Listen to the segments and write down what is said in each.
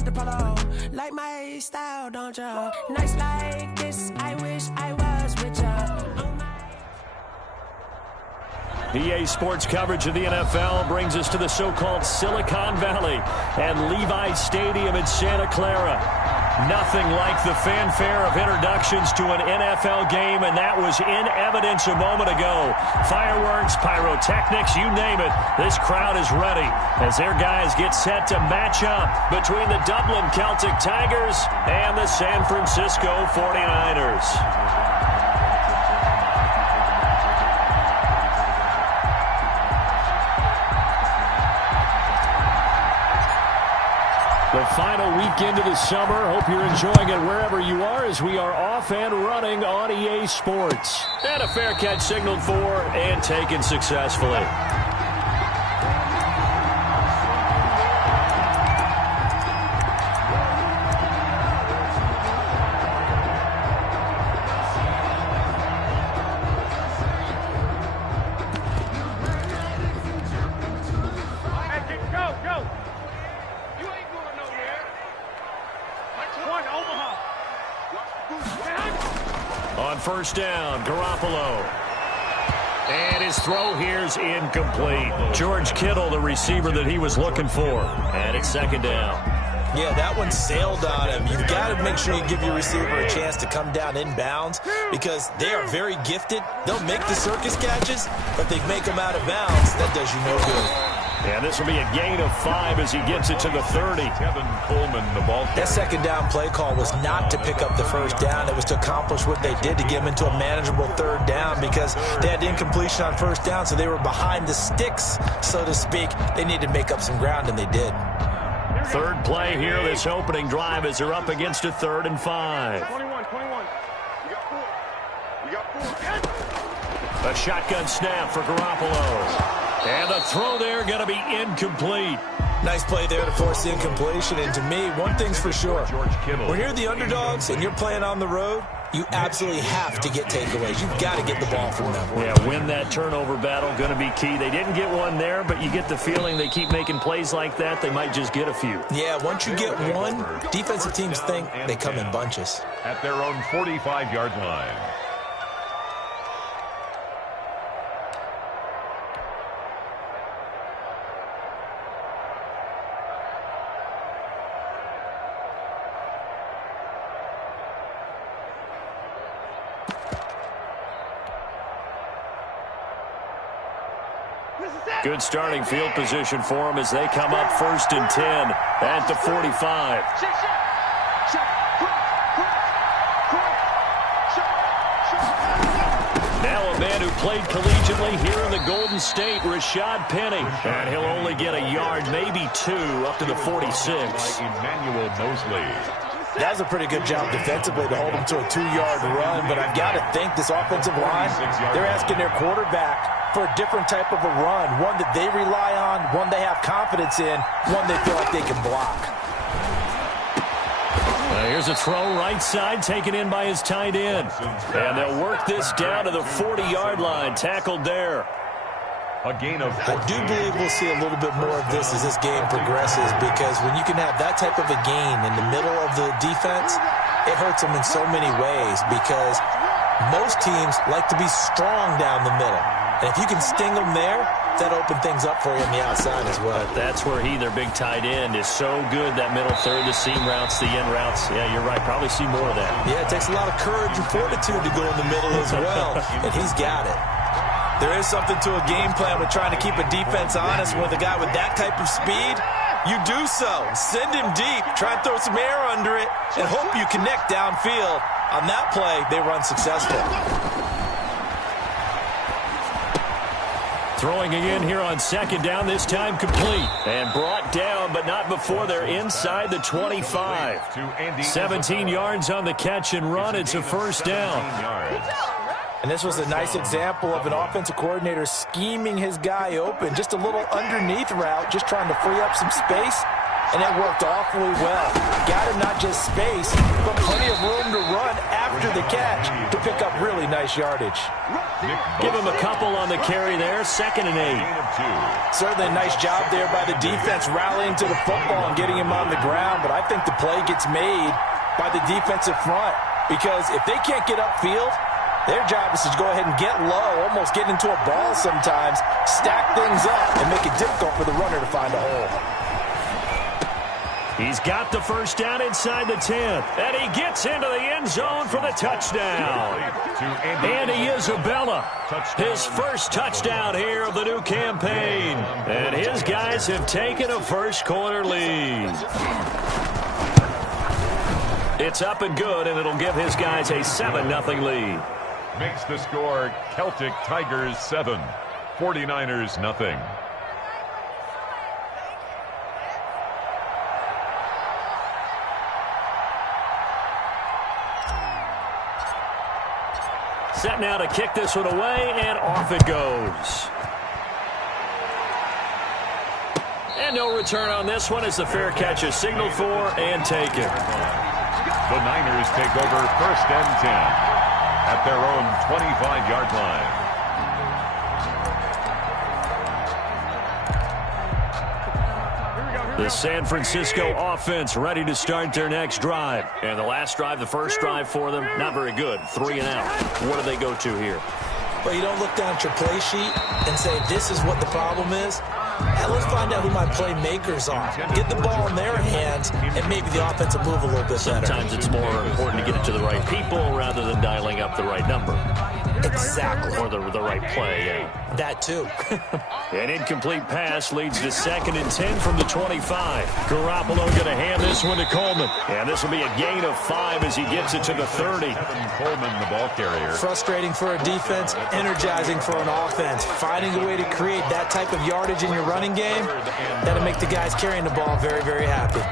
with the polo. Like my style, don't you? Nights like this, I wish I was with you. EA Sports coverage of the NFL brings us to the so-called Silicon Valley and Levi Stadium in Santa Clara. Nothing like the fanfare of introductions to an NFL game, and that was in evidence a moment ago. Fireworks, pyrotechnics, you name it. This crowd is ready as their guys get set to match up between the Dublin Celtic Tigers and the San Francisco 49ers. The final weekend of the summer. Hope you're enjoying it wherever you are as we are off and running on EA Sports. And a fair catch signaled for and taken successfully. First down, Garoppolo. And his throw here's incomplete. George Kittle, the receiver that he was looking for. And it's second down. Yeah, that one sailed on him. You've got to make sure you give your receiver a chance to come down inbounds because they are very gifted. They'll make the circus catches, but they make them out of bounds. That does you no good. And this will be a gain of 5 as he gets it to the 30. Kevin Coleman, the ball. That second down play call was not to pick up the first down. It was to accomplish what they did to get him into a manageable third down because they had incompletion on first down, so they were behind the sticks, so to speak. They needed to make up some ground, and they did. Third play here, this opening drive as they're up against a 3rd and 5. 21. You got 4. A shotgun snap for Garoppolo. And the throw there going to be incomplete. Nice play there to force the incompletion. And to me, one thing's for sure. When you're the underdogs and you're playing on the road, you absolutely have to get takeaways. You've got to get the ball from them. Yeah, win that turnover battle, going to be key. They didn't get one there, but you get the feeling they keep making plays like that, they might just get a few. Yeah, once you get one, defensive teams think they come in bunches. At their own 45-yard line. Good starting field position for them as they come up 1st and 10 at the 45. Now a man who played collegiately here in the Golden State, Rashad Penny. And he'll only get a yard, maybe 2, up to the 46. Emmanuel Mosley. That was a pretty good job defensively to hold him to a 2-yard run, but I've got to think this offensive line, they're asking their quarterback for a different type of a run, one that they rely on, one they have confidence in, one they feel like they can block. Here's a throw right side, taken in by his tight end. And they'll work this down to the 40-yard line, tackled there. A gain of 14. I do believe we'll see a little bit more of this as this game progresses because when you can have that type of a gain in the middle of the defense, it hurts them in so many ways because most teams like to be strong down the middle. And if you can sting them there, that'll open things up for you on the outside as well. But that's where their big tight end, is so good, that middle third, the seam routes, the end routes. Yeah, you're right. Probably see more of that. Yeah, it takes a lot of courage and fortitude to go in the middle as well, and he's got it. There is something to a game plan with trying to keep a defense honest with a guy with that type of speed. You do so. Send him deep. Try and throw some air under it and hope you connect downfield. On that play, they run successful. Throwing again here on 2nd down, this time complete. And brought down, but not before they're inside the 25. 17 yards on the catch and run. It's a 1st down. And this was a nice example of an offensive coordinator scheming his guy open. Just a little underneath route, just trying to free up some space. And it worked awfully well. Got him not just space, but plenty of room to run after the catch to pick up really nice yardage. Give him a couple on the carry there. 2nd and 8. Certainly a nice job there by the defense rallying to the football and getting him on the ground. But I think the play gets made by the defensive front, because if they can't get upfield, their job is to go ahead and get low, almost get into a ball sometimes, stack things up, and make it difficult for the runner to find a hole. He's got the first down inside the 10, and he gets into the end zone for the touchdown. Andy Isabella, his first touchdown here of the new campaign. And his guys have taken a first-quarter lead. It's up and good, and it'll give his guys a 7-0 lead. Makes the score Celtic Tigers 7, 49ers 0. Set now to kick this one away, and off it goes. And no return on this one as the fair catch is signaled for and taken. The Niners take over 1st and 10 at their own 25-yard line. The San Francisco offense ready to start their next drive. And the last drive, the first drive for them, not very good. 3 and out. What do they go to here? Well, you don't look down at your play sheet and say, this is what the problem is. Now let's find out who my playmakers are. Get the ball in their hands, and maybe the offense will move a little bit better. Sometimes it's more important to get it to the right people rather than dialing up the right number. Exactly. Or the right play, yeah. That too. An incomplete pass leads to 2nd and 10 from the 25. Garoppolo going to hand this one to Coleman. And this will be a gain of 5 as he gets it to the 30. Coleman, the ball carrier. Frustrating for a defense, energizing for an offense. Finding a way to create that type of yardage in your running game, that'll make the guys carrying the ball very, very happy.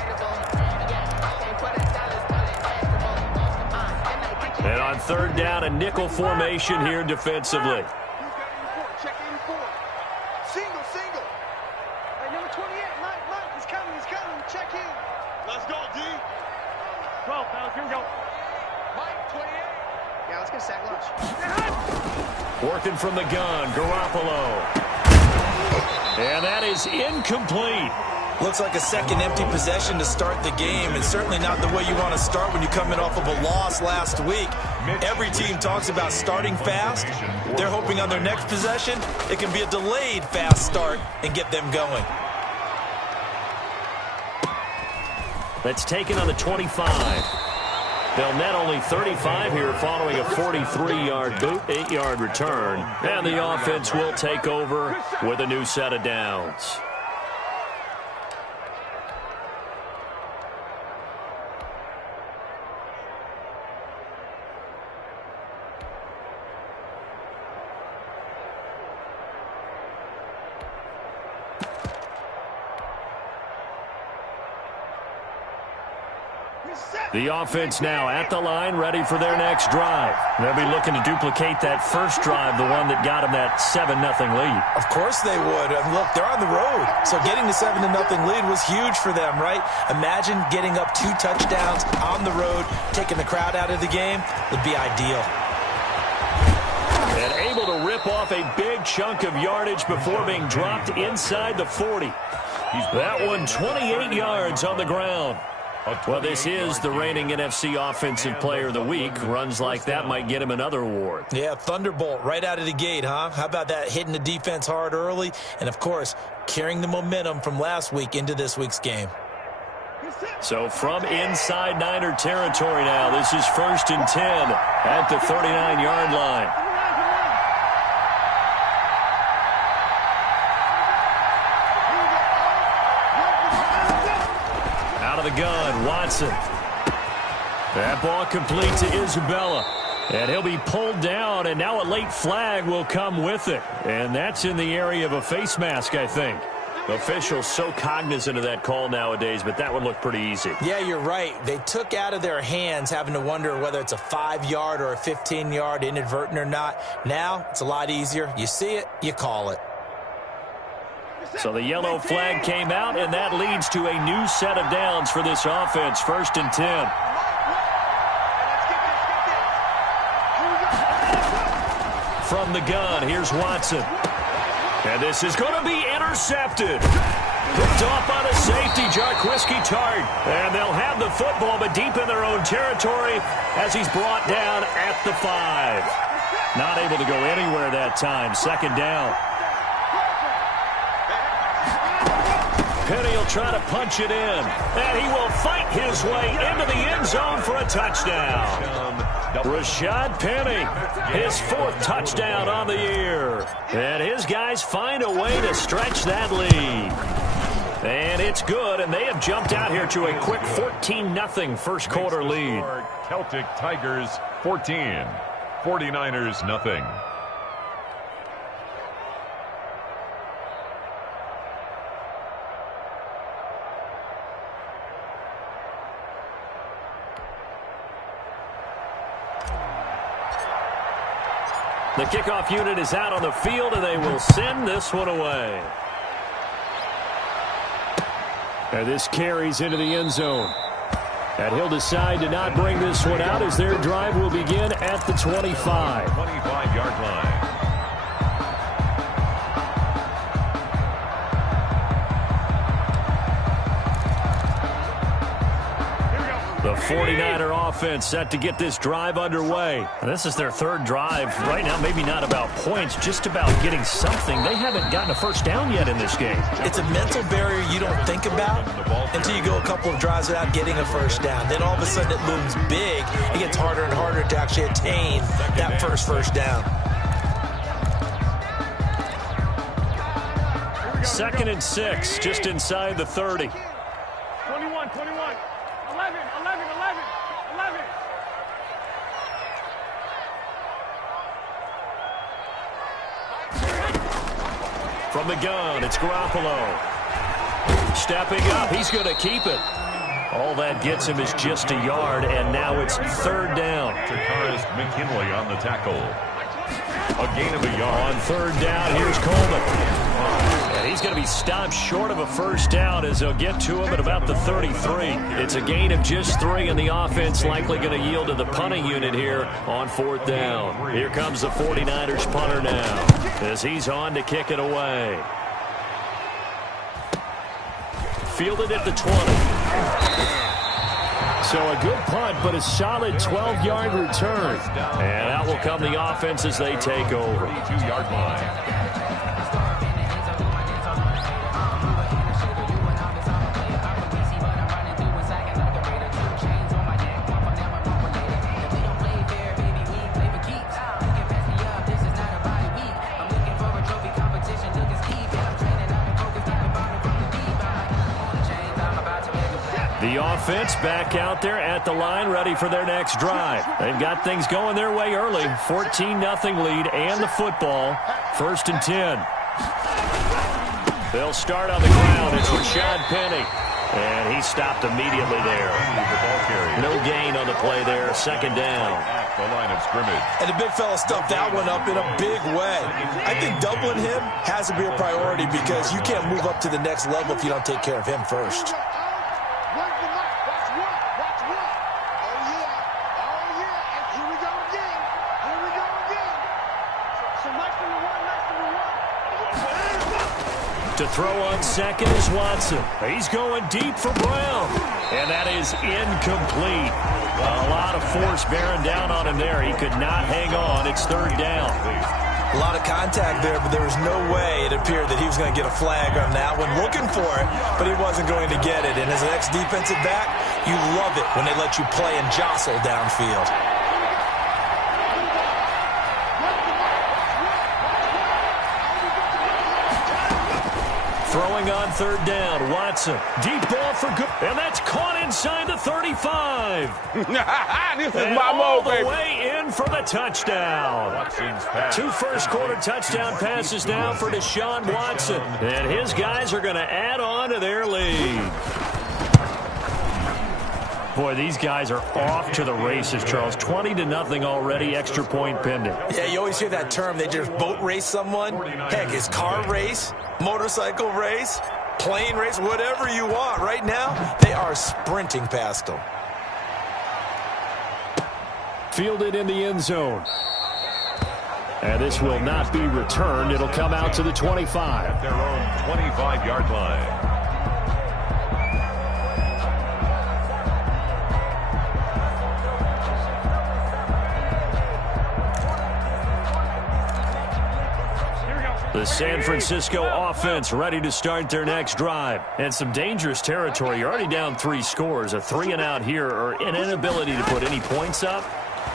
And on 3rd down, a nickel formation here defensively. Single. Hey, number 28, Mike, he's coming. Check in. Let's go, D. 12, fellas, here we go. Mike, 28. Yeah, let's get a sack lunch. Working from the gun, Garoppolo. And that is incomplete. Looks like a second empty possession to start the game, and certainly not the way you want to start when you're coming off of a loss last week. Every team talks about starting fast. They're hoping on their next possession it can be a delayed fast start and get them going. That's taken on the 25. They'll net only 35 here following a 43-yard boot, 8-yard return. And the offense will take over with a new set of downs. The offense now at the line, ready for their next drive. They'll be looking to duplicate that first drive, the one that got them that 7-0 lead. Of course they would. Look, they're on the road, so getting the 7-0 lead was huge for them, right? Imagine getting up 2 touchdowns on the road, taking the crowd out of the game. Would be ideal. And able to rip off a big chunk of yardage before being dropped inside the 40. That one 28 yards on the ground. Well, this is the reigning NFC Offensive Player of the Week. Runs like that might get him another award. Yeah, Thunderbolt right out of the gate, huh? How about that, hitting the defense hard early? And, of course, carrying the momentum from last week into this week's game. So from inside Niner territory now, this is 1st and 10 at the 39-yard line. The gun, Watson. That ball complete to Isabella. And he'll be pulled down, and now a late flag will come with it. And that's in the area of a face mask, I think. Officials so cognizant of that call nowadays, but that one looked pretty easy. Yeah, you're right. They took out of their hands having to wonder whether it's a 5-yard or a 15-yard inadvertent or not. Now, it's a lot easier. You see it, you call it. So the yellow flag came out, and that leads to a new set of downs for this offense. 1st and 10. From the gun, here's Watson. And this is going to be intercepted. Picked off by the safety, Jarquiski Tart. And they'll have the football, but deep in their own territory as he's brought down at the 5. Not able to go anywhere that time. Second down. Penny will try to punch it in. And he will fight his way into the end zone for a touchdown. Rashad Penny, his 4th touchdown on the year. And his guys find a way to stretch that lead. And it's good, and they have jumped out here to a quick 14-0 first quarter lead. Celtic Tigers 14, 49ers nothing. The kickoff unit is out on the field, and they will send this one away. And this carries into the end zone. And he'll decide to not bring this one out as their drive will begin at the 25. 25-yard line. The 49er offense set to get this drive underway. And this is their 3rd drive. Right now, maybe not about points, just about getting something. They haven't gotten a first down yet in this game. It's a mental barrier you don't think about until you go a couple of drives without getting a first down. Then all of a sudden it looms big. It gets harder and harder to actually attain that first down. 2nd and 6, just inside the 30. 21, 11. From the gun, it's Garoppolo. Stepping up, he's going to keep it. All that gets him is just a yard, and now it's 3rd down. Takaris McKinley on the tackle. A gain of a yard. On 3rd down, here's Coleman. And he's going to be stopped short of a first down as they'll get to him at about the 33. It's a gain of just 3, and the offense likely going to yield to the punting unit here on 4th down. Here comes the 49ers punter now as he's on to kick it away. Fielded at the 20. So a good punt, but a solid 12-yard return. And out will come the offense as they take over. 22-yard line. The offense back out there at the line, ready for their next drive. They've got things going their way early. 14-0 lead and the football. 1st and 10. They'll start on the ground. It's Rashad Penny. And he stopped immediately there. No gain on the play there. 2nd down. The line of scrimmage. And the big fella stuffed that one up in a big way. I think doubling him has to be a priority because you can't move up to the next level if you don't take care of him first. To throw on 2nd is Watson. He's going deep for Brown. And that is incomplete. A lot of force bearing down on him there. He could not hang on. It's 3rd down. A lot of contact there, but there was no way it appeared that he was going to get a flag on that one. Looking for it, but he wasn't going to get it. And as an ex-defensive back, you love it when they let you play and jostle downfield. Throwing on 3rd down, Watson. Deep ball for good. And that's caught inside the 35. This is and my all mode, the baby. way in for the touchdown. 2 first-quarter touchdown passes now for Deshaun Watson. And his guys are going to add on to their lead. Boy, these guys are off to the races, Charles. 20-0 already, extra point pending. Yeah, you always hear that term. They just boat race someone. Heck, it's car race, motorcycle race, plane race, whatever you want. Right now, they are sprinting past them. Fielded in the end zone. And this will not be returned. It'll come out to the 25. At their own 25-yard line. San Francisco offense ready to start their next drive. And some dangerous territory. You're already down 3 scores. A 3-and-out here or an inability to put any points up.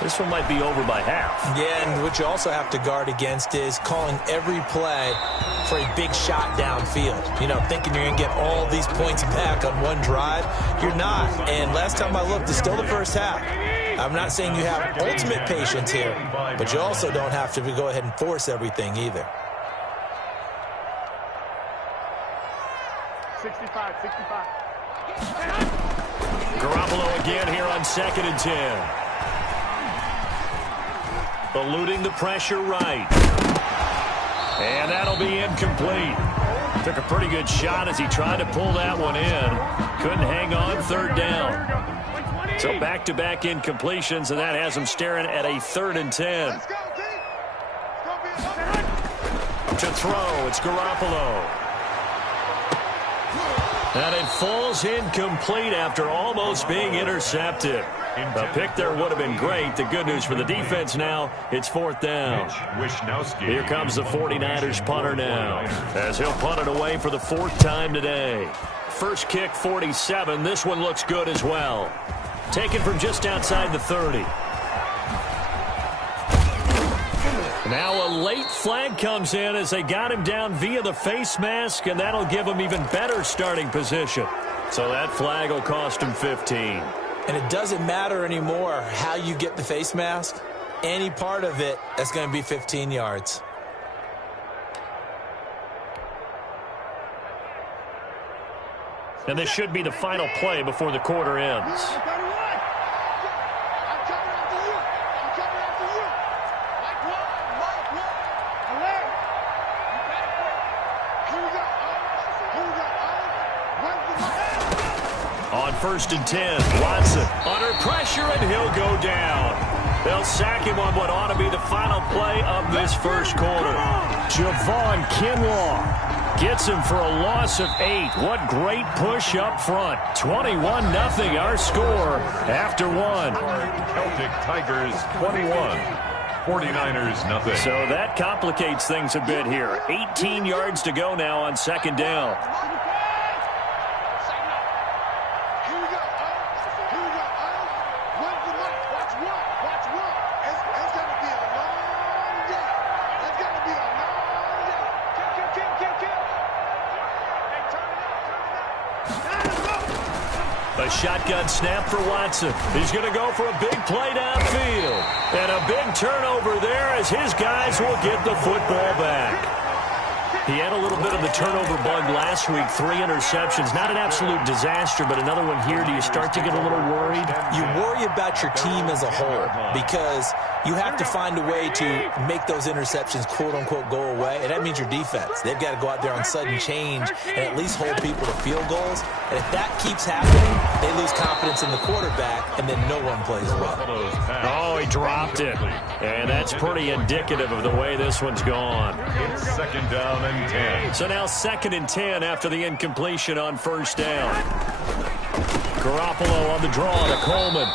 This one might be over by half. Yeah, and what you also have to guard against is calling every play for a big shot downfield. You know, thinking you're going to get all these points back on one drive. You're not. And last time I looked, it's still the first half. I'm not saying you have ultimate patience here, but you also don't have to go ahead and force everything either. 65. Garoppolo again here on 2nd and 10. Eluding the pressure right. And that'll be incomplete. Took a pretty good shot as he tried to pull that one in. Couldn't hang on 3rd down. So back-to-back incompletions, and that has him staring at a 3rd and 10. To throw, it's Garoppolo. And it falls incomplete after almost being intercepted. The pick there would have been great. The good news for the defense now, it's 4th down. Here comes the 49ers punter now, as he'll punt it away for the 4th time today. First kick, 47. This one looks good as well. Taken from just outside the 30. Now a late flag comes in as they got him down via the face mask, and that'll give him even better starting position. So that flag will cost him 15. And it doesn't matter anymore how you get the face mask. Any part of it, that's going to be 15 yards. And this should be the final play before the quarter ends. On 1st and 10, Watson under pressure, and he'll go down. They'll sack him on what ought to be the final play of this first quarter. Javon Kinlaw gets him for a loss of 8. What great push up front. 21-0 our score after 1. Celtic Tigers 21. 49ers nothing. So that complicates things a bit here. 18 yards to go now on 2nd down. A shotgun snap for Watson. He's going to go for a big play downfield. And a big turnover there as his guys will get the football back. He had a little bit of the turnover bug last week. 3 interceptions. Not an absolute disaster, but another one here. Do you start to get a little worried? You worry about your team as a whole because you have to find a way to make those interceptions, quote-unquote, go away. And that means your defense. They've got to go out there on sudden change and at least hold people to field goals. And if that keeps happening, they lose confidence in the quarterback, and then no one plays well. Oh, he dropped it. And that's pretty indicative of the way this one's gone. It's 2nd down and 10. So now 2nd and 10 after the incompletion on 1st down. Garoppolo on the draw to Coleman.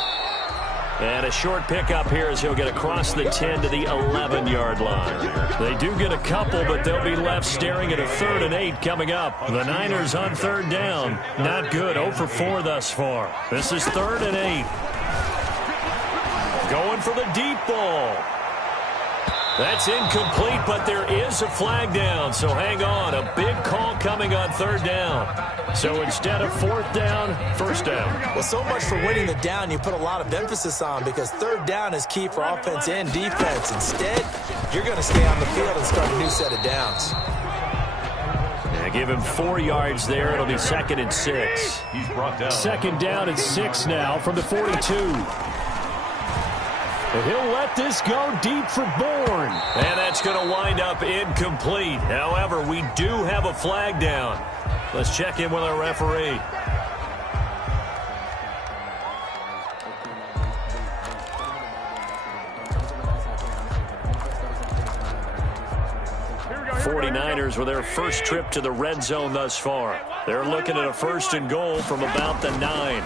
And a short pickup here as he'll get across the 10 to the 11-yard line. They do get a couple, but they'll be left staring at a 3rd and 8 coming up. The Niners on 3rd down. Not good. 0 for 4 thus far. This is 3rd and 8. Going for the deep ball. That's incomplete, but there is a flag down, so hang on. A big call coming on 3rd down. So instead of 4th down, 1st down. Well, so much for winning the down you put a lot of emphasis on because 3rd down is key for offense and defense. Instead, you're going to stay on the field and start a new set of downs. Yeah, give him 4 yards there. It'll be 2nd and 6. He's brought down. 2nd down and 6 now from the 42. And he'll let this go deep for Bourne. And that's going to wind up incomplete. However, we do have a flag down. Let's check in with our referee. '49ers with their first trip to the red zone thus far. They're looking at a 1st and goal from about the 9.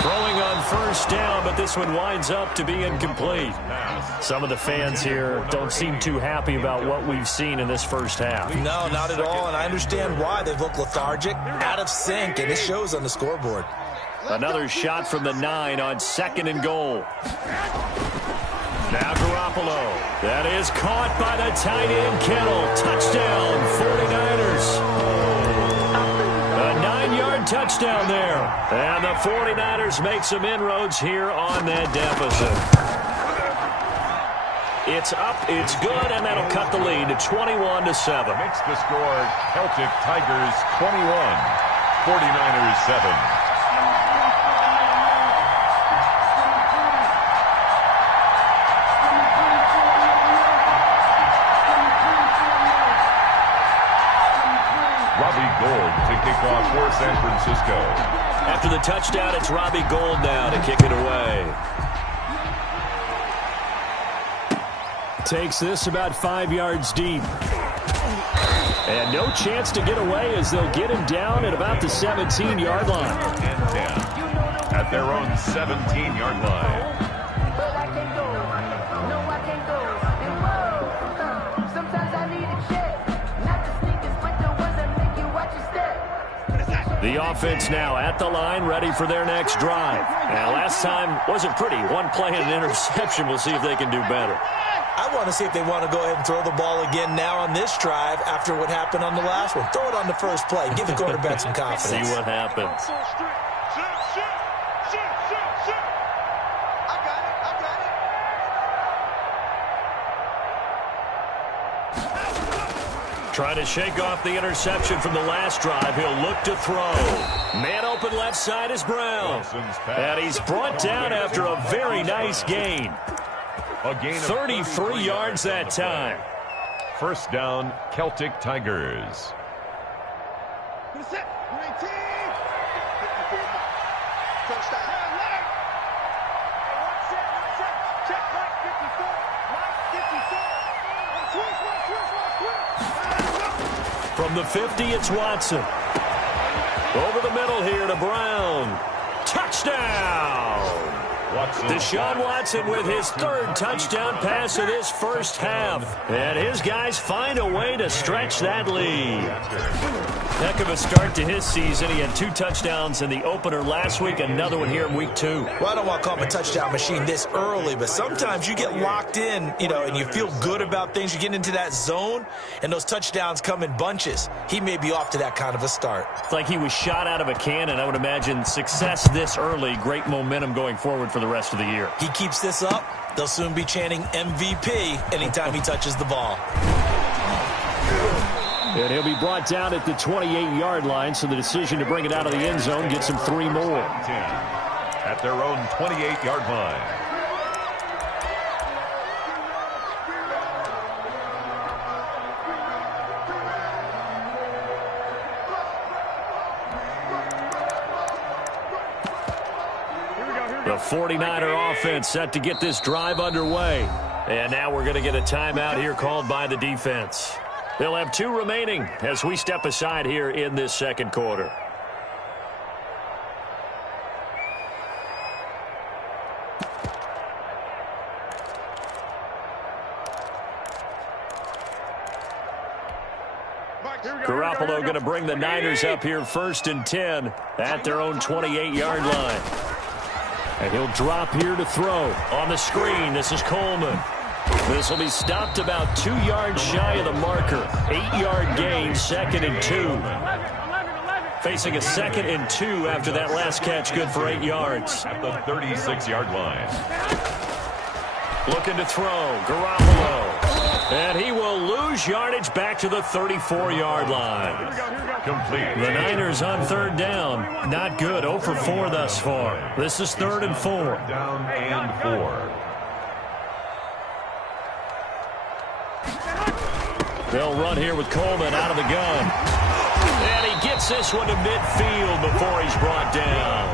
Throwing on first down, but this one winds up to be incomplete. Some of the fans here don't seem too happy about what we've seen in this first half. No, not at all, and I understand why. They've looked lethargic, out of sync, and it shows on the scoreboard. Another shot from the 9 on 2nd and goal. Now Garoppolo. That is caught by the tight end Kittle. Touchdown, 49ers. A 9-yard touchdown there. And the 49ers make some inroads here on that deficit. It's up, it's good, and that'll cut the lead to 21-7. Makes the score Celtic Tigers 21, 49ers 7. Robbie Gould to kick off for San Francisco. After the touchdown, it's Robbie Gould now to kick it away. Takes this about 5 yards deep. And no chance to get away as they'll get him down at about the 17-yard line. And 10 at their own 17-yard line. The offense now at the line, ready for their next drive. Now, last time wasn't pretty. One play and an interception. We'll see if they can do better. I want to see if they want to go ahead and throw the ball again now on this drive after what happened on the last one. Throw it on the first play. Give the quarterback some confidence. See what happens. Trying to shake off the interception from the last drive. He'll look to throw. Man open left side is Brown. And he's brought down after a very nice gain. A gain of 33 yards that time. First down, Celtic Tigers. From the 50, it's Watson. Over the middle here to Brown. Touchdown! Deshaun Watson with his third touchdown pass of this first half. And his guys find a way to stretch that lead. Heck of a start to his season. He had 2 touchdowns in the opener last week, another one here in week 2. Well, I don't want to call him a touchdown machine this early, but sometimes you get locked in, and you feel good about things. You get into that zone, and those touchdowns come in bunches. He may be off to that kind of a start. It's like he was shot out of a cannon. I would imagine success this early, great momentum going forward for the rest of the year. He keeps this up, they'll soon be chanting MVP anytime he touches the ball. And he'll be brought down at the 28-yard line, so the decision to bring it out of the end zone gets him 3 more. 10 at their own 28-yard line. The 49er offense set to get this drive underway. And now we're going to get a timeout here called by the defense. They'll have 2 remaining as we step aside here in this second quarter. Garoppolo going to bring the Niners up here 1st and 10 at their own 28-yard line. And he'll drop here to throw. On the screen, this is Coleman. This will be stopped about 2 yards shy of the marker. 8-yard gain, 2nd and 2. Facing a 2nd and 2 after that last catch, good for 8 yards. At the 36-yard line. Looking to throw, Garoppolo. And he will lose yardage back to the 34-yard line. Complete. The Niners on 3rd down. Not good, 0 for 4 thus far. This is 3rd and 4. Down and 4. They'll run here with Coleman out of the gun. And he gets this one to midfield before he's brought down.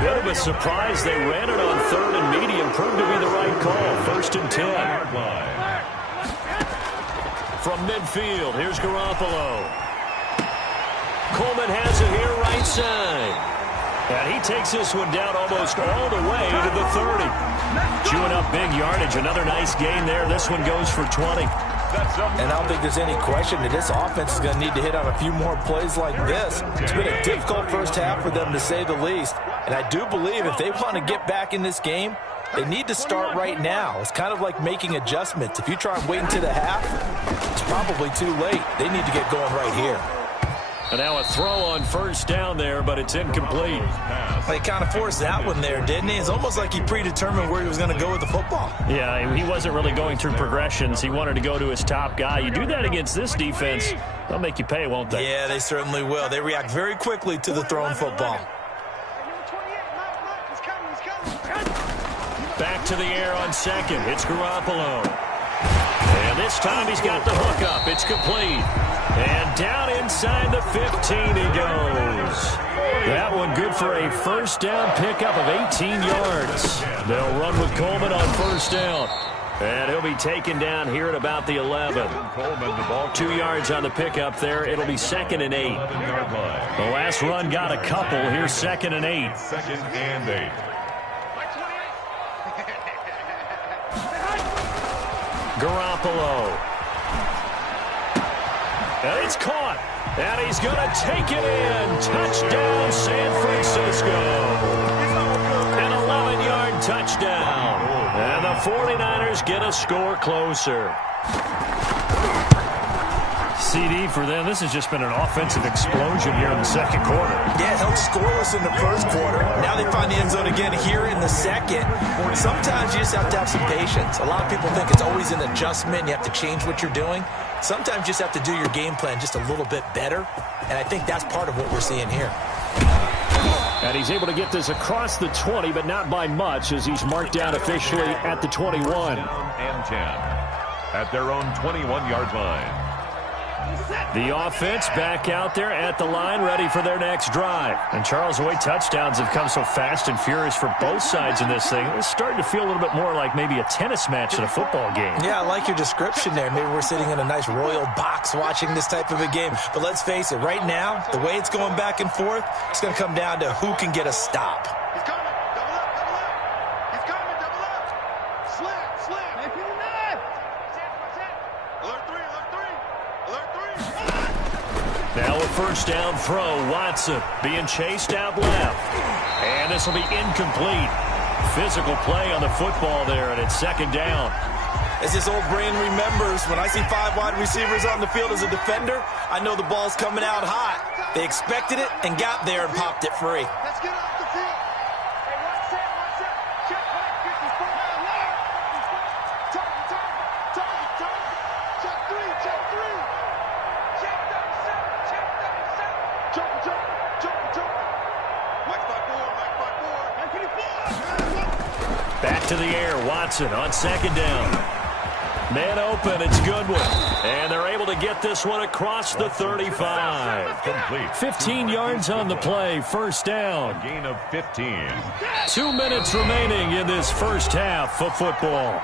Bit of a surprise. They ran it on 3rd and medium. Proved to be the right call. 1st and 10. From midfield, here's Garoppolo. Coleman has it here right side. And he takes this one down almost all the way to the 30. Chewing up big yardage. Another nice gain there. This one goes for 20. And I don't think there's any question that this offense is going to need to hit on a few more plays like this. It's been a difficult first half for them, to say the least. And I do believe if they want to get back in this game, they need to start right now. It's kind of like making adjustments. If you try and wait until the half, it's probably too late. They need to get going right here. And now a throw on first down there, but it's incomplete. He kind of forced that one there, didn't he? It's almost like he predetermined where he was going to go with the football. Yeah, he wasn't really going through progressions. He wanted to go to his top guy. You do that against this defense, they'll make you pay, won't they? Yeah, they certainly will. They react very quickly to the thrown football. Back to the air on second. It's Garoppolo. And this time he's got the hook up. It's complete. And down inside the 15 he goes. That one good for a first down pickup of 18 yards. They'll run with Coleman on first down. And he'll be taken down here at about the 11. 2 yards on the pickup there. It'll be 2nd and 8. The last run got a couple. Here's 2nd and 8. 2nd and 8. Garoppolo. And it's caught. And he's going to take it in. Touchdown, San Francisco. An 11-yard touchdown. And the 49ers get a score closer. CD for them. This has just been an offensive explosion here in the second quarter. Yeah, held scoreless in the first quarter. Now they find the end zone again here in the second. Sometimes you just have to have some patience. A lot of people think it's always an adjustment. You have to change what you're doing. Sometimes you just have to do your game plan just a little bit better. And I think that's part of what we're seeing here. And he's able to get this across the 20, but not by much, as he's marked down officially at the 21. And 10 at their own 21-yard line. The offense back out there at the line, ready for their next drive. And Charles, the way touchdowns have come so fast and furious for both sides in this thing, it's starting to feel a little bit more like maybe a tennis match than a football game. Yeah, I like your description there. Maybe we're sitting in a nice royal box watching this type of a game. But let's face it, right now, the way it's going back and forth, it's going to come down to who can get a stop. He's coming. Double up, double up. He's coming, double up. Slam, slam. Hey, people left. What's that? Alert 3, alert 3. Alert 3. Now a first down throw. Watson being chased out left. And this will be incomplete. Physical play on the football there, and it's 2nd down. As this old brain remembers, when I see 5 wide receivers on the field as a defender, I know the ball's coming out hot. They expected it and got there and popped it free. Let's get off the field. Hey, what's that? What's that? Check back 54. Target, target, target, target. Check 3, check 3. Check 37, check 37. Jump, jump, jump, jump. Mike 5-4, Mike 5-4. Mike 54. Back to the air. Watson on 2nd down. Man open, it's Goodwin. And they're able to get this one across the 35. Complete. 15 yards on the play, first down. Gain of 15. 2 minutes remaining in this first half of football.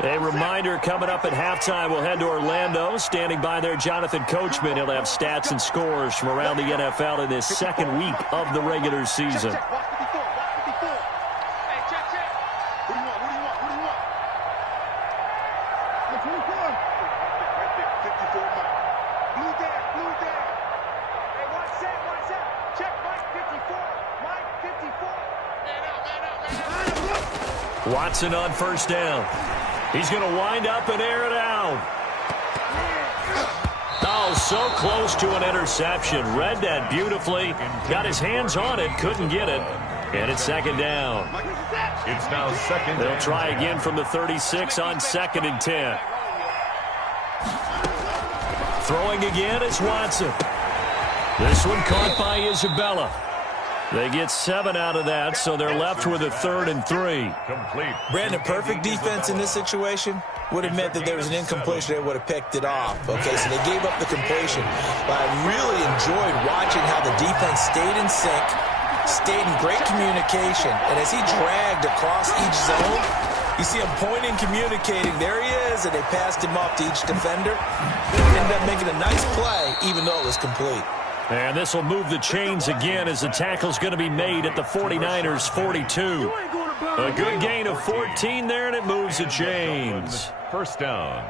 A reminder, coming up at halftime, we'll head to Orlando. Standing by there, Jonathan Coachman. He'll have stats and scores from around the NFL in this second week of the regular season. Check, watch 54, watch 54. Hey, check, check. Who do you want, who do you want, who do you want? 24. Right there, 54, Mike. Blue down, blue down. Hey, what's that, what's that? Check Mike 54, Mike 54. Man out, man out, man out. Watson on first down. He's going to wind up and air it out. Oh, so close to an interception. Read that beautifully. Got his hands on it, couldn't get it. And it's 2nd down. It's now 2nd. They'll try again from the 36 on 2nd and 10. Throwing again is Watson. This one caught by Isabella. They get 7 out of that, so they're left with a 3rd and 3. Complete. Brandon, perfect defense in this situation would have meant that there was an incompletion. They would have picked it off. Okay, so they gave up the completion. But I really enjoyed watching how the defense stayed in sync, stayed in great communication. And as he dragged across each zone, you see him pointing, communicating. There he is, and they passed him off to each defender. Ended up making a nice play, even though it was complete. And this will move the chains again as the tackle's going to be made at the 49ers 42. A good gain of 14 there, and it moves the chains. First down.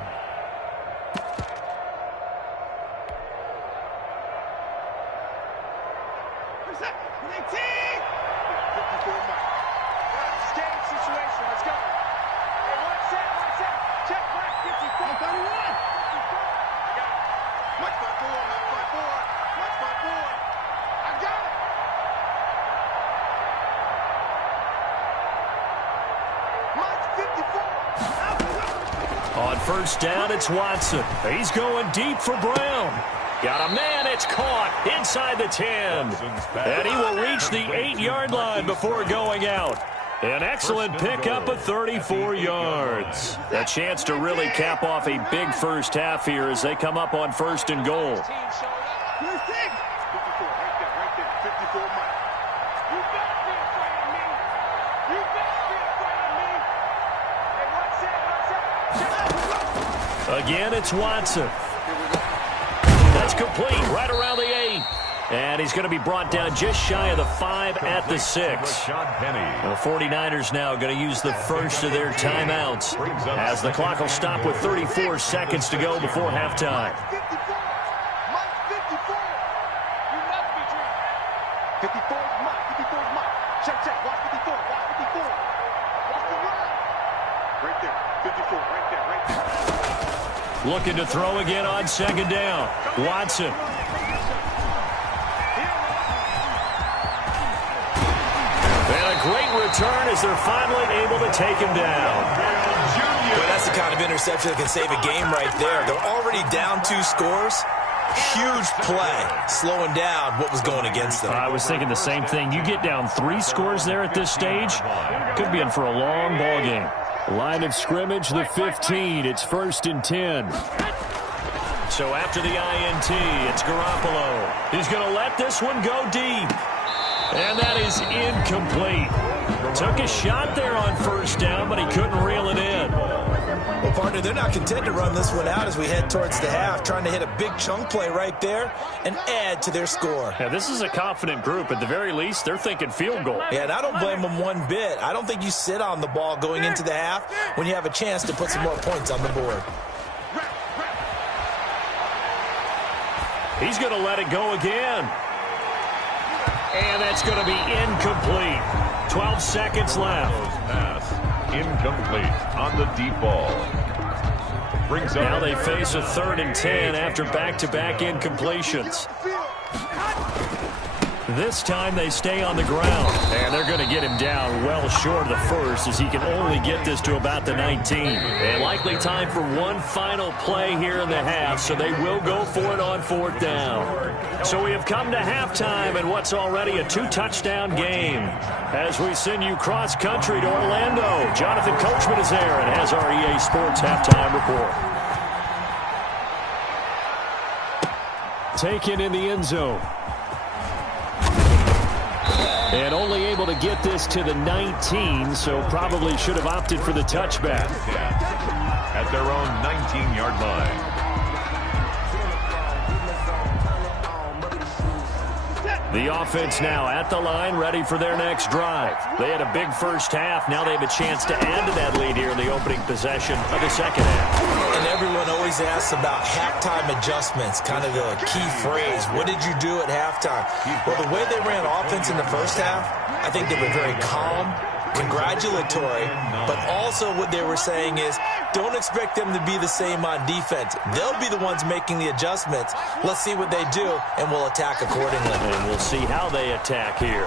On first down, it's Watson. He's going deep for Brown. Got a man, it's caught inside the 10. And he will reach the 8-yard line before going out. An excellent pickup of 34 yards. A chance to really cap off a big first half here as they come up on first and goal. Again, it's Watson. That's complete right around the 8. And he's going to be brought down just shy of the 5 at the 6. The 49ers now going to use the first of their timeouts as the clock will stop with 34 seconds to go before halftime. 54 is Mike. 54 is Mike. Check. Watch 54. Watch 54. Watch the run. Right there. 54. Right there. Looking to throw again on second down. Watson. And a great return as they're finally able to take him down. But that's the kind of interception that can save a game right there. They're already down 2 scores. Huge play, slowing down what was going against them. I was thinking the same thing. You get down 3 scores there at this stage, could be in for a long ball game. Line of scrimmage, the 15. It's first and 10. So after the INT, it's Garoppolo. He's going to let this one go deep. And that is incomplete. Took a shot there on first down, but he couldn't reel it in. Well, partner, they're not content to run this one out as we head towards the half, trying to hit a big chunk play right there and add to their score. Yeah, this is a confident group. At the very least, they're thinking field goal. Yeah, and I don't blame them one bit. I don't think you sit on the ball going into the half when you have a chance to put some more points on the board. He's going to let it go again. And that's going to be incomplete. 12 seconds left. Pass incomplete on the deep ball. Now they face a 3rd and 10 after back-to-back incompletions. This time they stay on the ground, and they're going to get him down well short of the first as he can only get this to about the 19. And likely time for one final play here in the half, so they will go for it on 4th down. So we have come to halftime in what's already a 2-touchdown game. As we send you cross-country to Orlando, Jonathan Coachman is there and has our EA Sports halftime report. Taken in the end zone. And only able to get this to the 19, so probably should have opted for the touchback. At their own 19-yard line. The offense now at the line, ready for their next drive. They had a big first half. Now they have a chance to add to that lead here in the opening possession of the second half. And everyone always asks about halftime adjustments, kind of the key phrase. What did you do at halftime? Well, the way they ran offense in the first half, I think they were very calm, congratulatory, but also what they were saying is, don't expect them to be the same on defense. They'll be the ones making the adjustments. Let's see what they do, and we'll attack accordingly. And we'll see how they attack here.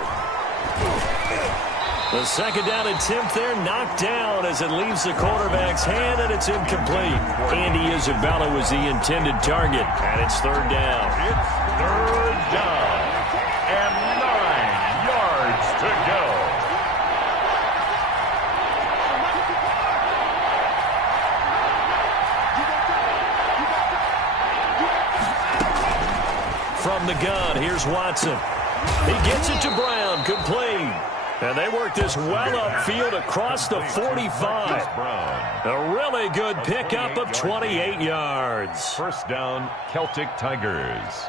The second down attempt there knocked down as it leaves the quarterback's hand, and it's incomplete. Andy Isabella was the intended target, and it's 3rd down. It's 3rd down, and 9 yards to go. From the gun, here's Watson. He gets it to Brown, complete. And they work this well upfield across the 45. A really good pickup of 28 yards. First down, Celtic Tigers.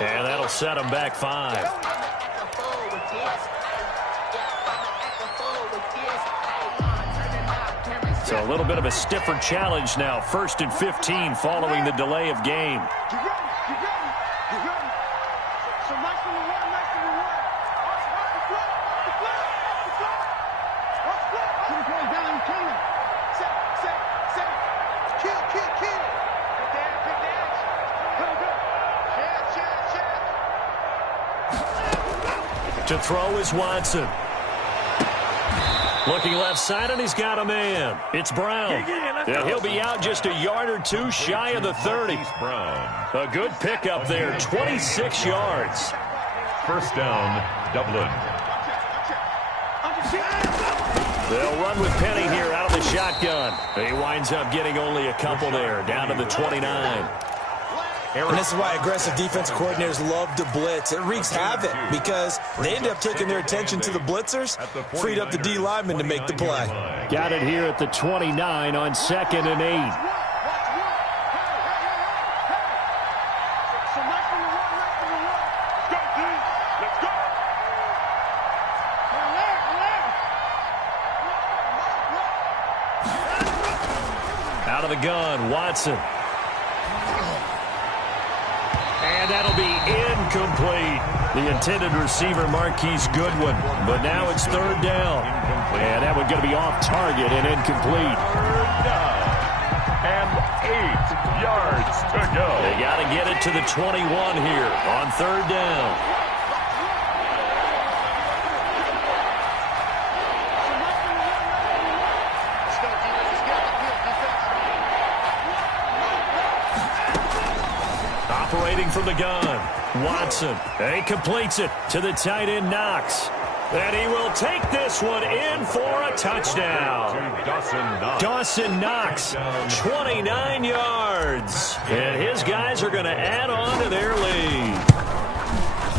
And that'll set them back 5. So a little bit of a stiffer challenge now. 1st and 15 following the delay of game. To throw is Watson. Looking left side, and he's got a man. It's Brown. And he'll be out just a yard or two shy of the 30. A good pickup there, 26 yards. First down, Dublin. They'll run with Penny here out of the shotgun. He winds up getting only a couple there, down to the 29. And this is why aggressive defensive coordinators love to blitz. It wreaks havoc because they end up taking their attention to the blitzers, freed up the D lineman to make the play. Got it here at the 29 on 2nd and 8. Out of the gun, Watson. And that'll be incomplete. The intended receiver, Marquise Goodwin. But now it's 3rd down. And that one going to be off target and incomplete. 3rd down. And 8 yards to go. They got to get it to the 21 here on 3rd down. Operating from the gun, Watson. He completes it to the tight end, Knox. And he will take this one in for a touchdown. Dawson Knox, 29 yards. And his guys are going to add on to their lead.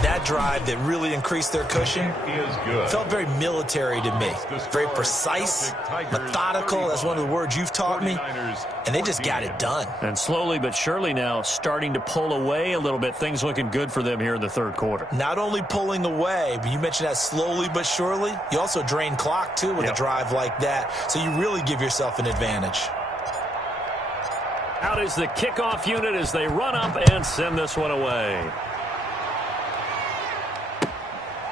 That drive that really increased their cushion felt very military to me. Very precise, methodical. That's one of the words you've taught me. And they just got it done. And slowly but surely now starting to pull away a little bit. Things looking good for them here in the 3rd quarter. Not only pulling away, but you mentioned that slowly but surely. You also drain clock, too, with a drive like that. So you really give yourself an advantage. Out is the kickoff unit as they run up and send this one away.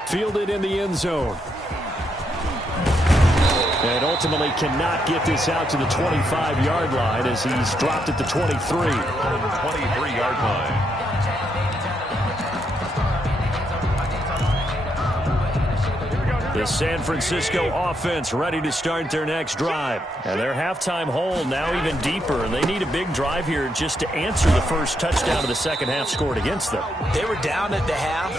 Fielded in the end zone. And ultimately cannot get this out to the 25-yard line as he's dropped at the 23. 23-yard line. The San Francisco offense ready to start their next drive. And their halftime hole now even deeper. And they need a big drive here just to answer the first touchdown of the second half scored against them. They were down at the half.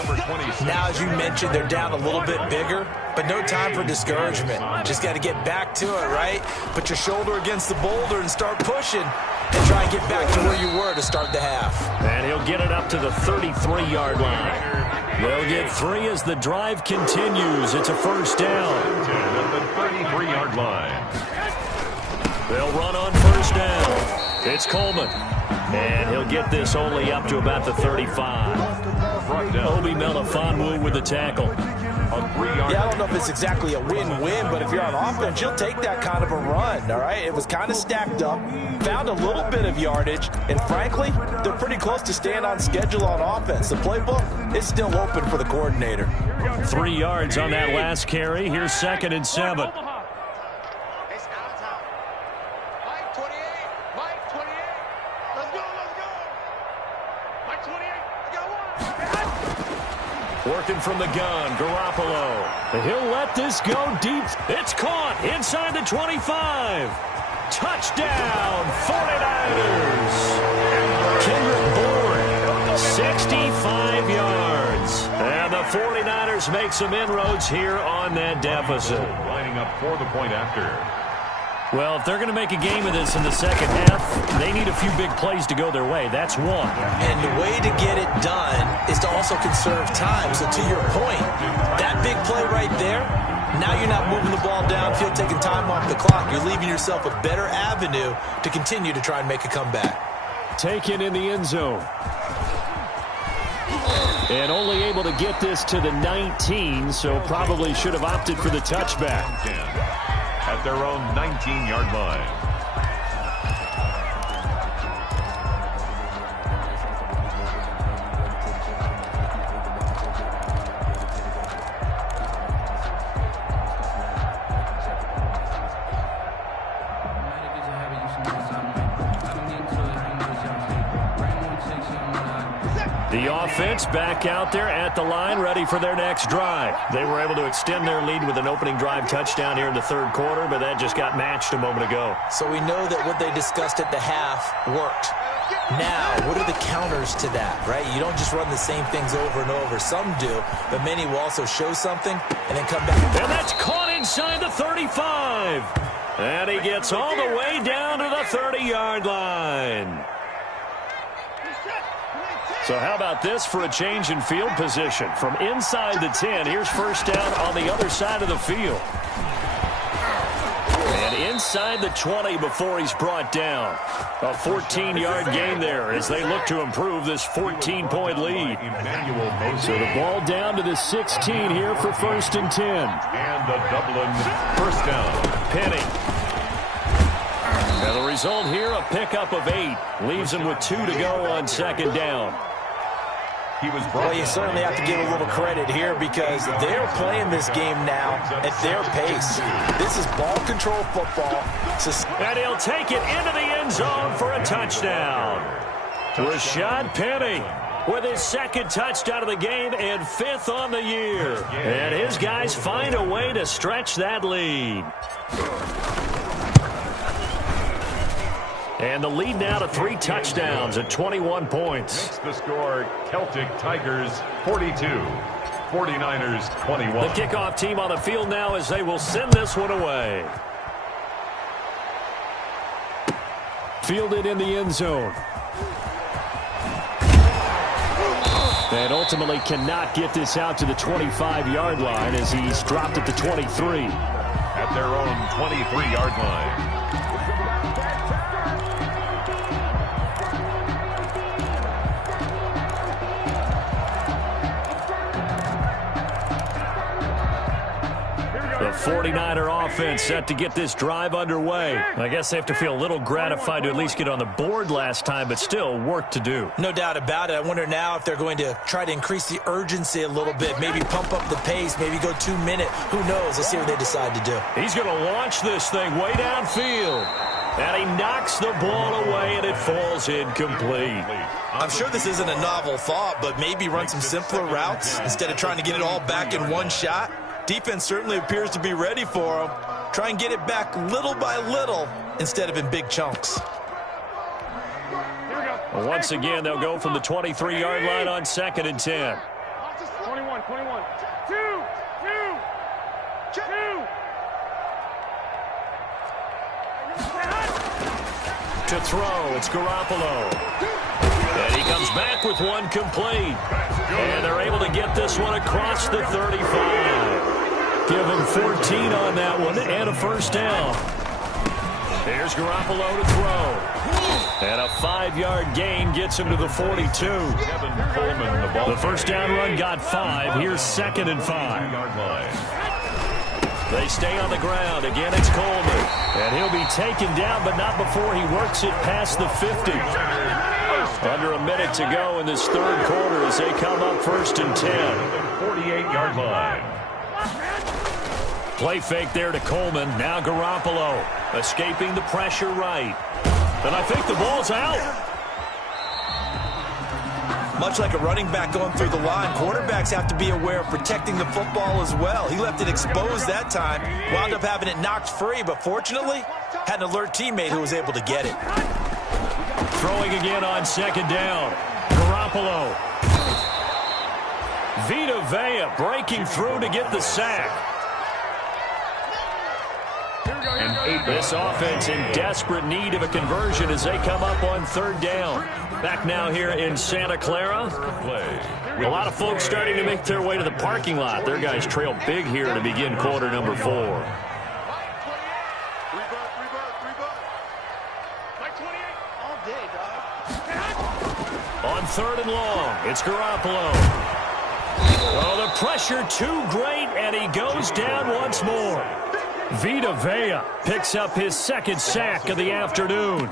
Now, as you mentioned, they're down a little bit bigger. But no time for discouragement. Just got to get back to it, right? Put your shoulder against the boulder and start pushing. And try and get back to where you were to start the half. And he'll get it up to the 33-yard line. They'll get 3 as the drive continues. It's a first down. At the 33-yard line. They'll run on first down. It's Coleman. And he'll get this only up to about the 35. Obi Melifonwu with the tackle. Yeah, I don't know if it's exactly a win-win, but if you're on offense, you'll take that kind of a run, all right? It was kind of stacked up, found a little bit of yardage, and frankly, they're pretty close to staying on schedule on offense. The playbook is still open for the coordinator. 3 yards on that last carry. Here's 2nd and 7. Working from the gun, Garoppolo. He'll let this go deep. It's caught inside the 25. Touchdown, 49ers. Kendrick Bourne, 65 yards. And the 49ers make some inroads here on that deficit. Lining up for the point after. Well, if they're going to make a game of this in the second half, they need a few big plays to go their way. That's one. And the way to get it done is to also conserve time. So to your point, that big play right there, now you're not moving the ball downfield, taking time off the clock. You're leaving yourself a better avenue to continue to try and make a comeback. Taken in the end zone. And only able to get this to the 19, so probably should have opted for the touchback. At their own 19-yard line. The offense back out there at the line, ready for their next drive. They were able to extend their lead with an opening drive touchdown here in the third quarter, but that just got matched a moment ago. So we know that what they discussed at the half worked. Now, what are the counters to that, right? You don't just run the same things over and over. Some do, but many will also show something and then come back. And that's caught inside the 35. And he gets all the way down to the 30-yard line. So how about this for a change in field position? From inside the 10, here's first down on the other side of the field. And inside the 20 before he's brought down. A 14-yard gain there as they look to improve this 14-point lead. So the ball down to the 16 here for first and 10. And the Dublin first down. Penny. Now the result here, a pickup of 8. Leaves him with 2 to go on second down. Well, you certainly have to give a little credit here because they're playing this game now at their pace. This is ball control football. And he'll take it into the end zone for a touchdown. Rashad Penny with his second touchdown of the game and 5th on the year. And his guys find a way to stretch that lead. And the lead now to 3 touchdowns at 21 points. Makes the score Celtic Tigers 42, 49ers 21. The kickoff team on the field now as they will send this one away. Fielded in the end zone. And ultimately cannot get this out to the 25-yard line as he's dropped at the 23. At their own 23-yard line. The 49er offense set to get this drive underway. I guess they have to feel a little gratified to at least get on the board last time, but still work to do. No doubt about it. I wonder now if they're going to try to increase the urgency a little bit, maybe pump up the pace, maybe go 2-minute. Who knows? Let's see what they decide to do. He's going to launch this thing way downfield. And he knocks the ball away, and it falls incomplete. I'm sure this isn't a novel thought, but maybe run some simpler routes instead of trying to get it all back in one shot. Defense certainly appears to be ready for him. Try and get it back little by little instead of in big chunks. Well, once again, they'll go from the 23-yard line on second and 10. 21. 2. To throw, it's Garoppolo. And he comes back with one complete. And they're able to get this one across the 35. Give him 14 on that one and a first down. Here's Garoppolo to throw. And a 5-yard gain gets him to the 42. The first down run got 5. Here's second and 5. They stay on the ground. Again, it's Coleman. And he'll be taken down, but not before he works it past the 50. Under a minute to go in this third quarter as they come up first and 10. 48-yard line. Play fake there to Coleman. Now Garoppolo escaping the pressure right. And I think the ball's out. Much like a running back going through the line, quarterbacks have to be aware of protecting the football as well. He left it exposed that time, wound up having it knocked free, but fortunately had an alert teammate who was able to get it. Throwing again on second down. Garoppolo. Vita Vea breaking through to get the sack. This offense in desperate need of a conversion as they come up on third down. Back now here in Santa Clara. A lot of folks starting to make their way to the parking lot. Their guys trail big here to begin quarter number 4. On third and long, it's Garoppolo. Oh, the pressure too great, and he goes down once more. Vita Vea picks up his second sack of the afternoon.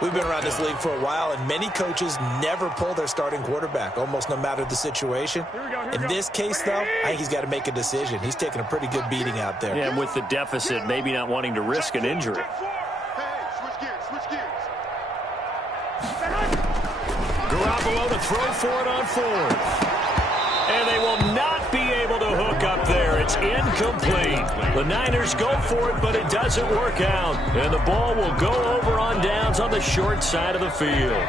We've been around this league for a while, and many coaches never pull their starting quarterback, almost no matter the situation. In this case, though, I think he's got to make a decision. He's taking a pretty good beating out there. Yeah, and with the deficit, maybe not wanting to risk an injury. Switch gears. Garoppolo to throw for it on fourth. And they will not be able to hook up there. It's incomplete. The Niners go for it, but it doesn't work out. And the ball will go over on downs on the short side of the field.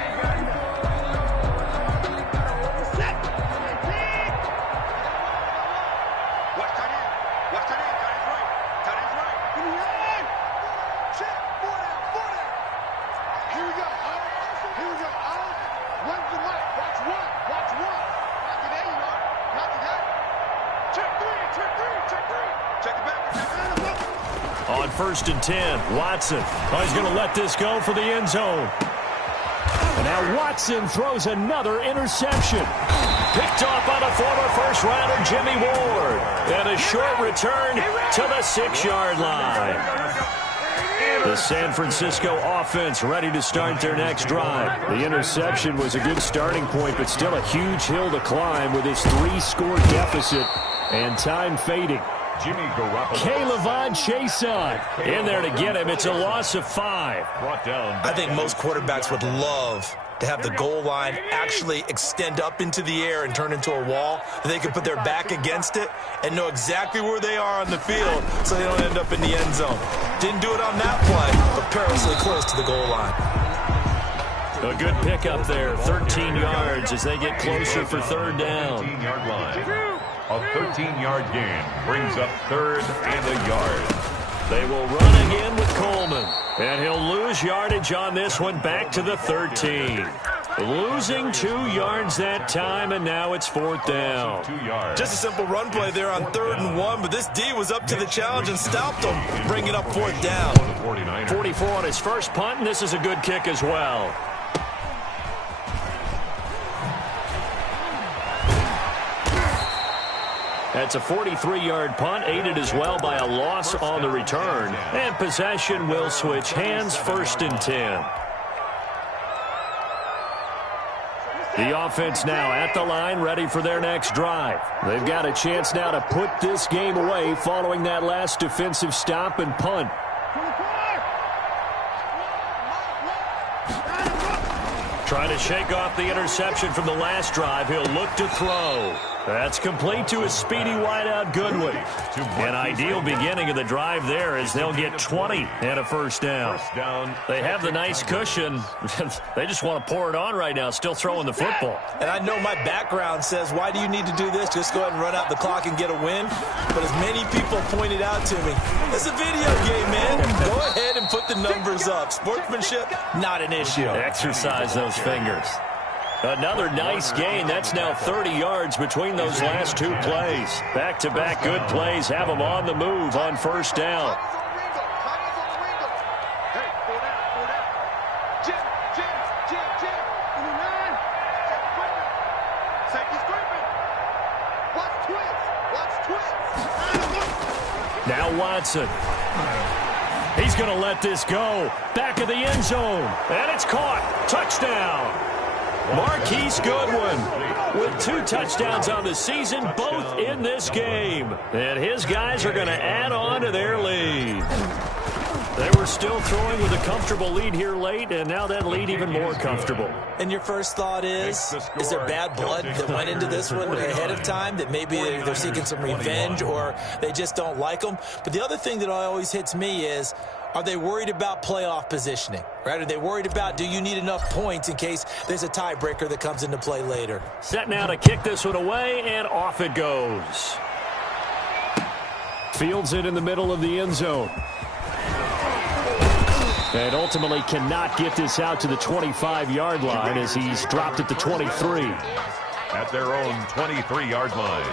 On 1st and 10, Watson. Oh, he's going to let this go for the end zone. And now Watson throws another interception. Picked off by the former first-rounder Jimmy Ward. And a short return to the 6-yard line. The San Francisco offense ready to start their next drive. The interception was a good starting point, but still a huge hill to climb with his 3-score deficit and time fading. Jimmy Garoppolo. K'Lavon Chaisson in there to get him. It's a loss of 5. Brought down. I think most quarterbacks would love to have the goal line actually extend up into the air and turn into a wall. They can put their back against it and know exactly where they are on the field so they don't end up in the end zone. Didn't do it on that play, but perilously close to the goal line. A good pickup there, 13 yards as they get closer for third down. 13-yard line. A 13-yard gain brings up third and a yard. They will run again with Coleman. And he'll lose yardage on this one back to the 13. Losing 2 yards that time, and now it's fourth down. 2 yards. Just a simple run play there on 3rd and 1, but this D was up to the challenge and stopped him, bringing up fourth down. 44 on his first punt, and this is a good kick as well. That's a 43-yard punt, aided as well by a loss on the return. And possession will switch hands, 1st and 10. The offense now at the line, ready for their next drive. They've got a chance now to put this game away following that last defensive stop and punt. Trying to shake off the interception from the last drive. He'll look to throw. That's complete to his speedy wideout Goodwin. An ideal beginning of the drive there as they'll get 20 and a first down. They have the nice cushion. They just want to pour it on right now, still throwing the football. And I know my background says, why do you need to do this? Just go ahead and run out the clock and get a win. But as many people pointed out to me, it's a video game, man. Go ahead and put the numbers up. Sportsmanship, not an issue. Exercise those fingers. Another nice gain. That's now 30 yards between those last 2 plays. Back-to-back good plays have them on the move on first down. Now Watson. He's going to let this go. Back of the end zone. And it's caught. Touchdown. Marquise Goodwin with 2 touchdowns on the season, both in this game. And his guys are going to add on to their lead. They were still throwing with a comfortable lead here late, and now that lead even more comfortable. And your first thought is there bad blood that went into this one ahead of time, that maybe they're seeking some revenge or they just don't like them? But the other thing that always hits me is, are they worried about playoff positioning? Right? Are they worried about, do you need enough points in case there's a tiebreaker that comes into play later? Set now to kick this one away, and off it goes. Fields it in the middle of the end zone. And ultimately cannot get this out to the 25-yard line as he's dropped at the 23. At their own 23-yard line.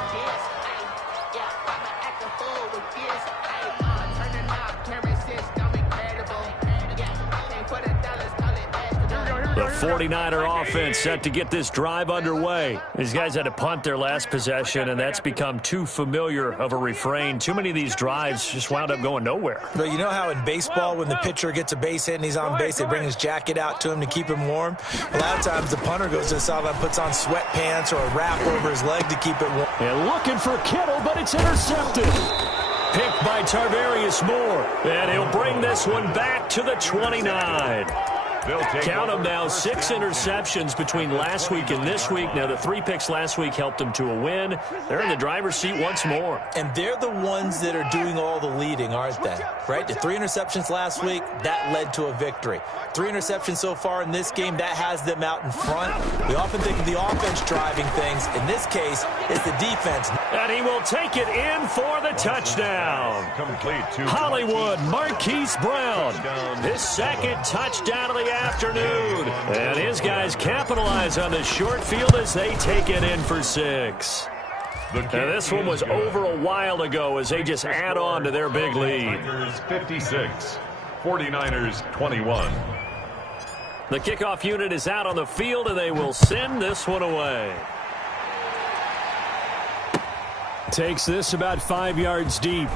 The 49er offense set to get this drive underway. These guys had to punt their last possession, and that's become too familiar of a refrain. Too many of these drives just wound up going nowhere. But you know how in baseball, when the pitcher gets a base hit and he's on base, they bring his jacket out to him to keep him warm? A lot of times the punter goes to the sideline, puts on sweatpants or a wrap over his leg to keep it warm. And looking for Kittle, but it's intercepted. Picked by Tarvarius Moore, and he'll bring this one back to the 29. Count them now, 6 interceptions between last week and this week. Now, the 3 picks last week helped them to a win. They're in the driver's seat once more. And they're the ones that are doing all the leading, aren't they? Right? The 3 interceptions last week, that led to a victory. 3 interceptions so far in this game, that has them out in front. We often think of the offense driving things. In this case, it's the defense. And he will take it in for the touchdown. Hollywood Marquise Brown, his second touchdown of the afternoon. And his guys capitalize on the short field as they take it in for 6. And this one was over a while ago as they just add on to their big lead. 56, 49ers 21. The kickoff unit is out on the field, and they will send this one away. Takes this about 5 yards deep.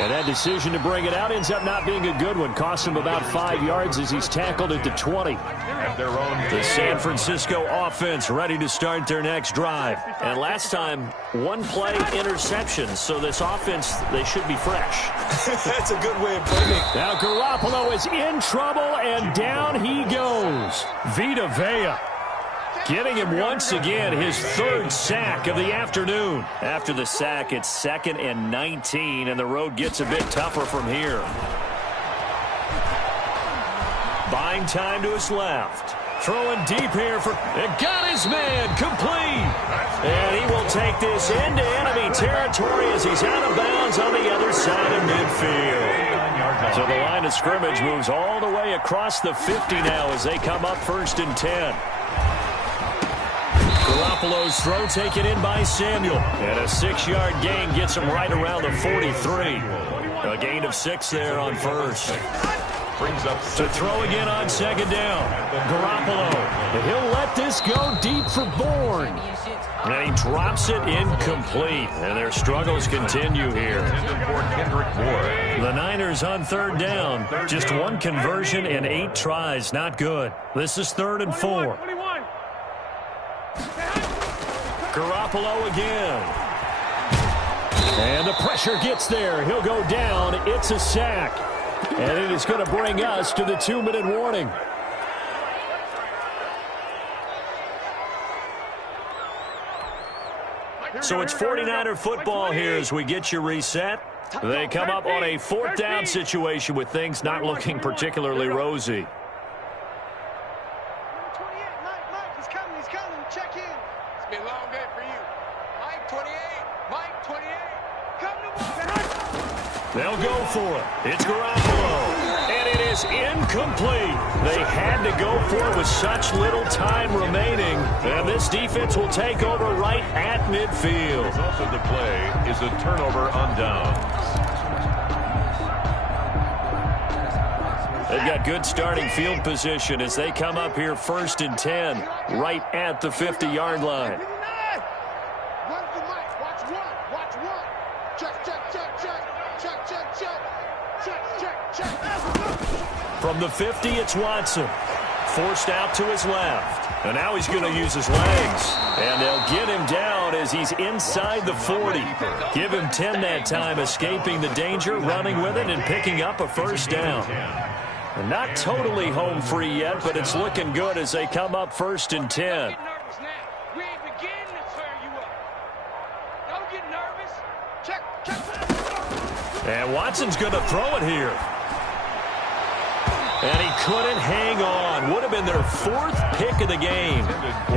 And that decision to bring it out ends up not being a good one. Cost him about 5 yards as he's tackled at the 20. The San Francisco offense ready to start their next drive. And last time, 1 play interception. So this offense, they should be fresh. That's a good way of putting it. Now Garoppolo is in trouble, and down he goes. Vita Vea getting him once again his 3rd sack of the afternoon. After the sack, it's 2nd and 19, and the road gets a bit tougher from here. Buying time to his left. Throwing deep here for... It got his man complete. And he will take this into enemy territory as he's out of bounds on the other side of midfield. So the line of scrimmage moves all the way across the 50 now as they come up 1st and 10. Garoppolo's throw taken in by Samuel. And a 6-yard gain gets him right around the 43. A gain of 6 there on 1st. To throw again on 2nd down. Garoppolo. He'll let this go deep for Bourne. And he drops it incomplete. And their struggles continue here. The Niners on 3rd down. Just 1 conversion and 8 tries. Not good. This is 3rd and 4. Garoppolo again. And the pressure gets there. He'll go down. It's a sack. And it is going to bring us to the 2-minute warning. So it's 49er football here as we get you reset. They come up on a 4th down situation with things not looking particularly rosy. They'll go for it. It's Garoppolo. And it is incomplete. They had to go for it with such little time remaining. And this defense will take over right at midfield. The result of the play is a turnover on downs. They've got good starting field position as they come up here 1st and 10, right at the 50-yard line. From the 50, it's Watson. Forced out to his left. And now he's going to use his legs. And they'll get him down as he's inside the 40. Give him 10 that time, escaping the danger, running with it, and picking up a 1st down. And not totally home free yet, but it's looking good as they come up 1st and 10. And Watson's going to throw it here. And he couldn't hang on. Would have been their 4th pick of the game.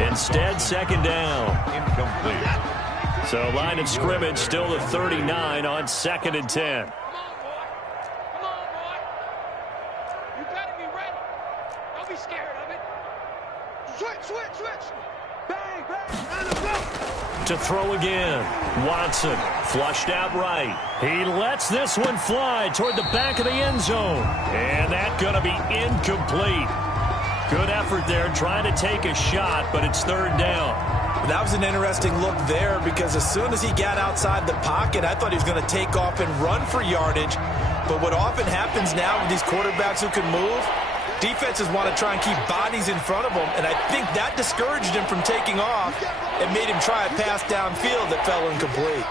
Instead, 2nd down. Incomplete. So line of scrimmage still the 39 on 2nd and 10. To throw again. Watson flushed out right. He lets this one fly toward the back of the end zone. And that's going to be incomplete. Good effort there trying to take a shot, but it's third down. That was an interesting look there because as soon as he got outside the pocket, I thought he was going to take off and run for yardage. But what often happens now with these quarterbacks who can move, defenses want to try and keep bodies in front of them, and I think that discouraged him from taking off and made him try a pass downfield that fell incomplete.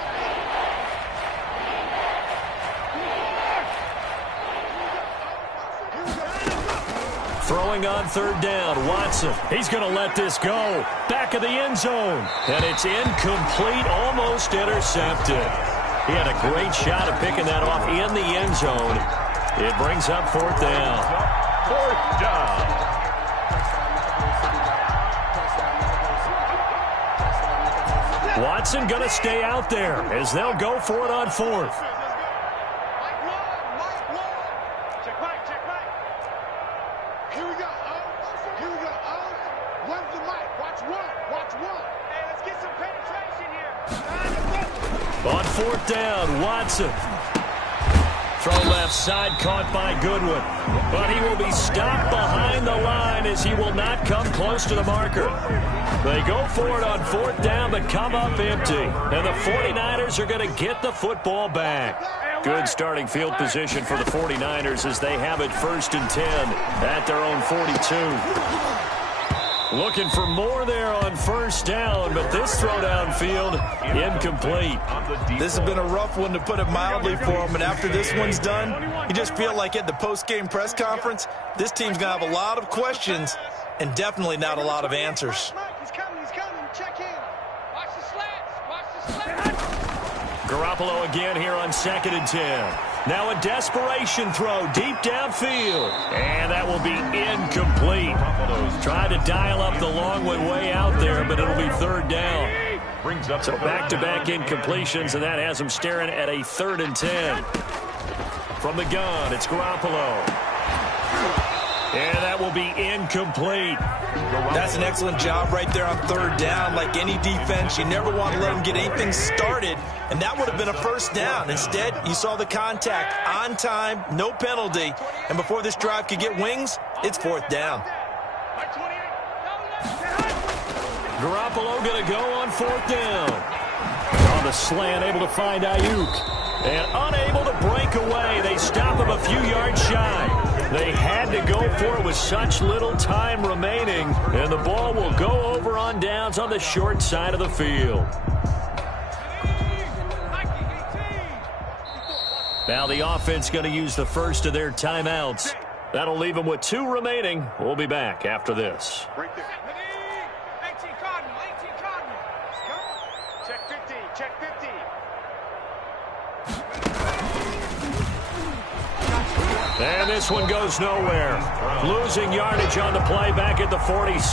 Throwing on third down, Watson. He's going to let this go. Back of the end zone. And it's incomplete, almost intercepted. He had a great shot at picking that off in the end zone. It brings up fourth down. Fourth down. Watson going to stay out there as they'll go for it on fourth. On fourth down, Watson. Throw left side, caught by Goodwin. But he will be stopped behind the line as he will not come close to the marker. They go for it on fourth down, but come up empty. And the 49ers are going to get the football back. Good starting field position for the 49ers as they have it first and 10 at their own 42. Looking for more there on first down, but this throw downfield incomplete. This has been a rough one, to put it mildly, for him. And after this one's done, you just feel like at the post-game press conference, this team's going to have a lot of questions and definitely not a lot of answers. He's coming. Check in. Watch the slats. Garoppolo again here on 2nd and 10. Now a desperation throw deep downfield. And that will be incomplete. Tried to dial up the long one way out there, but it'll be third down. So back-to-back incompletions, and that has him staring at a 3rd and 10. From the gun, it's Garoppolo. And that will be incomplete. That's an excellent job right there on third down. Like any defense, you never want to let them get anything started, and that would have been a first down. Instead, you saw the contact on time, no penalty, and before this drive could get wings, it's fourth down. Garoppolo going to go on fourth down. On the slant, able to find Ayuk. And unable to break away. They stop him a few yards shy. They had to go for it with such little time remaining. And the ball will go over on downs on the short side of the field. Now the offense going to use the first of their timeouts. That'll leave them with 2 remaining. We'll be back after this. Right there. 18 Cardinal. Check 50. Check 50. And this one goes nowhere. Losing yardage on the play back at the 46.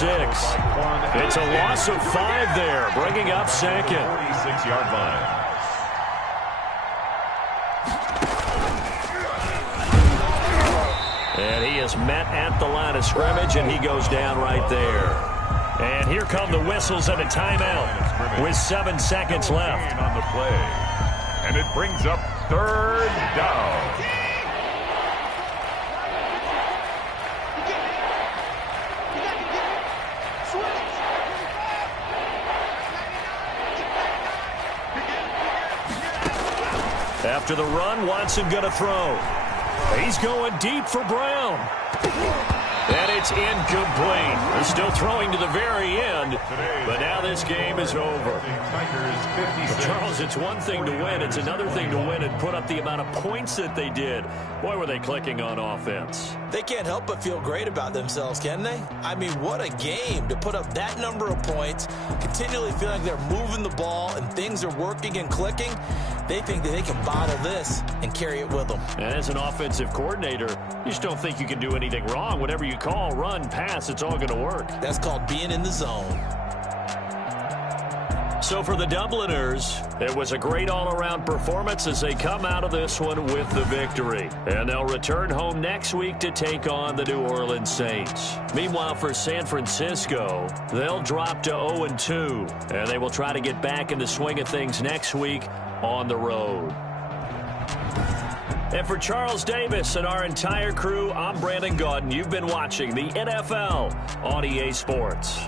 It's a loss of 5 there, bringing up 2nd. 46-yard line. And he is met at the line of scrimmage, and he goes down right there. And here come the whistles and a timeout with 7 seconds left. On the play. And it brings up third down. After the run, Watson going to throw. He's going deep for Brown. And it's incomplete. They're still throwing to the very end, but now this game is over. Charles, it's one thing to win. It's another thing to win and put up the amount of points that they did. Boy, were they clicking on offense. They can't help but feel great about themselves, can they? I mean, what a game to put up that number of points, continually feeling like they're moving the ball and things are working and clicking. They think that they can bottle this and carry it with them. And as an offensive coordinator, you just don't think you can do anything wrong. Whatever you call, run, pass, it's all going to work. That's called being in the zone. So for the Dubliners, it was a great all-around performance as they come out of this one with the victory. And they'll return home next week to take on the New Orleans Saints. Meanwhile, for San Francisco, they'll drop to 0-2, and they will try to get back in the swing of things next week on the road. And for Charles Davis and our entire crew, I'm Brandon Gaudin. You've been watching the NFL on EA Sports.